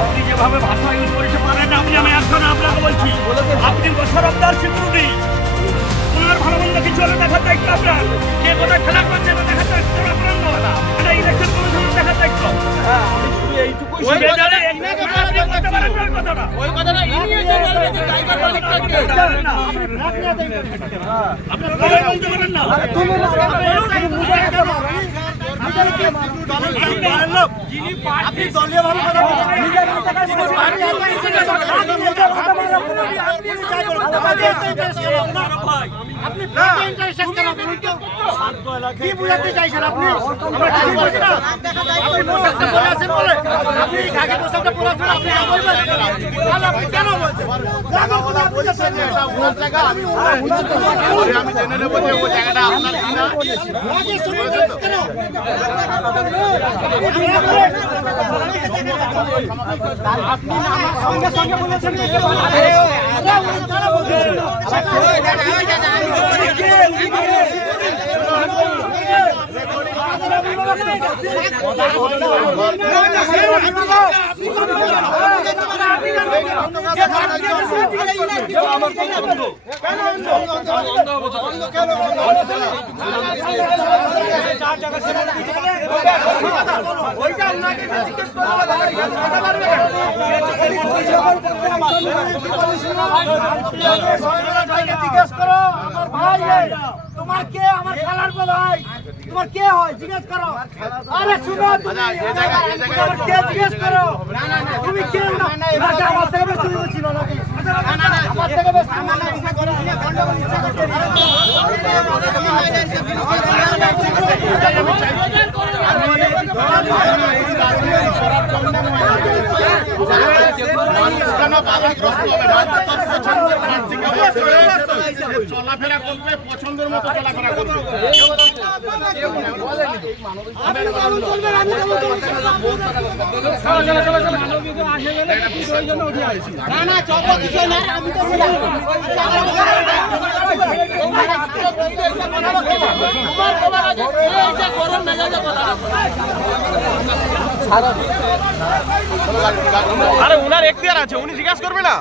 আপনি যেভাবে ভাষা ইউজ করতে পারেন আমি এখন আপনাকে বলছি আপনি সরবদার চিত্র নেই ওনার ভালো মন্দ কিছু হলে দেখার দায়িত্ব আপনার কে কোথায় খেলা করছে দেখার দায়িত্ব আপনার নয় ইলেকশন কমিশনের দেখার দায়িত্ব আপনি দলীয় ভাবে কথা আপনি কি বুঝাতে চাইছেন আপনি আপনি কেন বলছেন আমি জেনে নেবো যে ও জায়গাটা আপনার কিনা আপনি আমার সঙ্গে সঙ্গে বলেছেন জিজ্ঞেস করো আমার ভাই তোমার কে আমার খালার ভাই তোমার কে হয় জিজ্ঞেস করো আরে শুনো তুমি তোমার কে জিজ্ঞেস করো তুমি কে না আমার থেকে বেশি ছিল নাকি আমার থেকে বেশি ইচ্ছা করে গন্ডগোল ইচ্ছা করতে চলাফেরা করবে পছন্দের মতো চলাফেরা করবে আরে উনার এখতিয়ার আছে উনি জিজ্ঞাসা করবে না